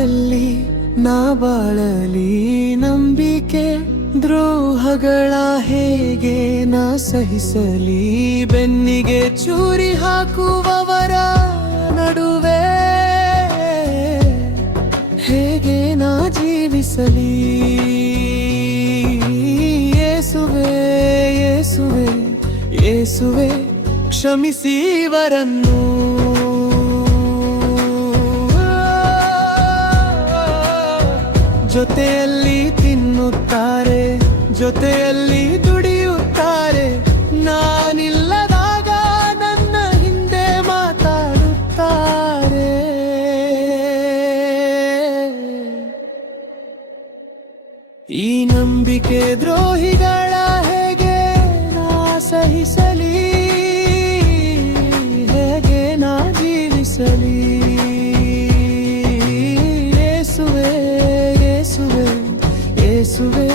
ಲೋಕದಲ್ಲಿ ನಾ ಬಾಳಲಿ ನಂಬಿಕೆ ದ್ರೋಹಗಳ ಹೇಗೆ ನಾ ಸಹಿಸಲಿ ಬೆನ್ನಿಗೆ ಚೂರಿ ಹಾಕುವವರ ನಡುವೆ ಹೇಗೆ ನಾ ಜೀವಿಸಲಿ ಯೇಸುವೆ ಯೇಸುವೆ ಯೇಸುವೆ ಕ್ಷಮಿಸಿ ಇವರನ್ನು ಜೊತೆಯಲ್ಲಿ ತಿನ್ನುತ್ತಾರೆ ಜೊತೆಯಲ್ಲಿ ದುಡಿಯುತ್ತಾರೆ ನಾನಿಲ್ಲದಾಗ ನನ್ನ ಹಿಂದೆ ಮಾತಾಡುತ್ತಾರೆ ಈ ನಂಬಿಕೆ ದ್ರೋಹಿಗಳ ಹೇಗೆ ನಾ ಸಹಿಸಲಿ ಹೇಗೆ ನಾ ಜೀವಿಸಲಿ ಯೇಸುವೆ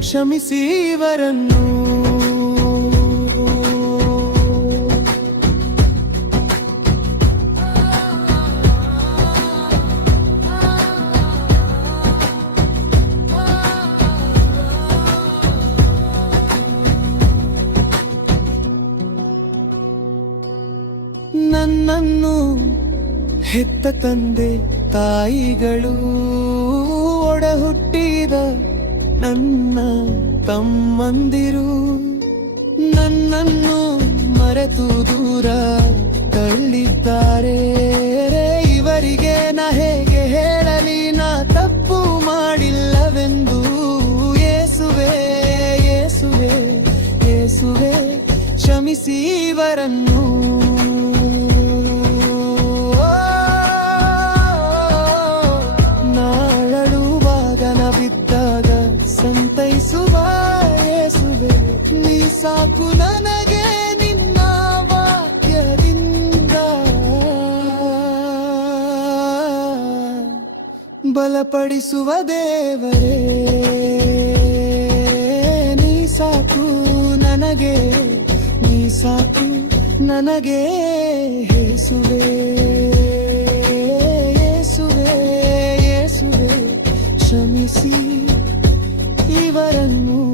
ಕ್ಷಮಿಸಿ ಇವರನ್ನು ನನ್ನನ್ನು ಹೆತ್ತ ತಂದೆ ತಾಯಿಗಳು ಒಡ ಹುಟ್ಟಿದ ನನ್ನ ತಮ್ಮಂದಿರು ನನ್ನನ್ನು ಮರೆತು ದೂರ ತಳ್ಳಿದ್ದಾರೆ ಇವರಿಗೆ ನಾ ಹೇಗೆ ಹೇಳಲಿ ನಾ ತಪ್ಪು ಮಾಡಿಲ್ಲವೆಂದು ಯೇಸುವೆ ಯೇಸುವೆ ಯೇಸುವೆ ಕ್ಷಮಿಸಿ ಇವರನ್ನು ಸಂತೈಸುವ ಯೇಸುವೆ ನೀ ಸಾಕು ನನಗೆ ನಿನ್ನ ವಾಕ್ಯದಿಂದ ಬಲಪಡಿಸುವ ದೇವರೇ ನೀ ಸಾಕು ನನಗೆ ನೀ ಸಾಕು ನನಗೆ ಯೇಸುವೆ ಯೇಸುವೆ ಯೇಸುವೆ ಕ್ಷಮಿಸಿ ಇವರನ್ನು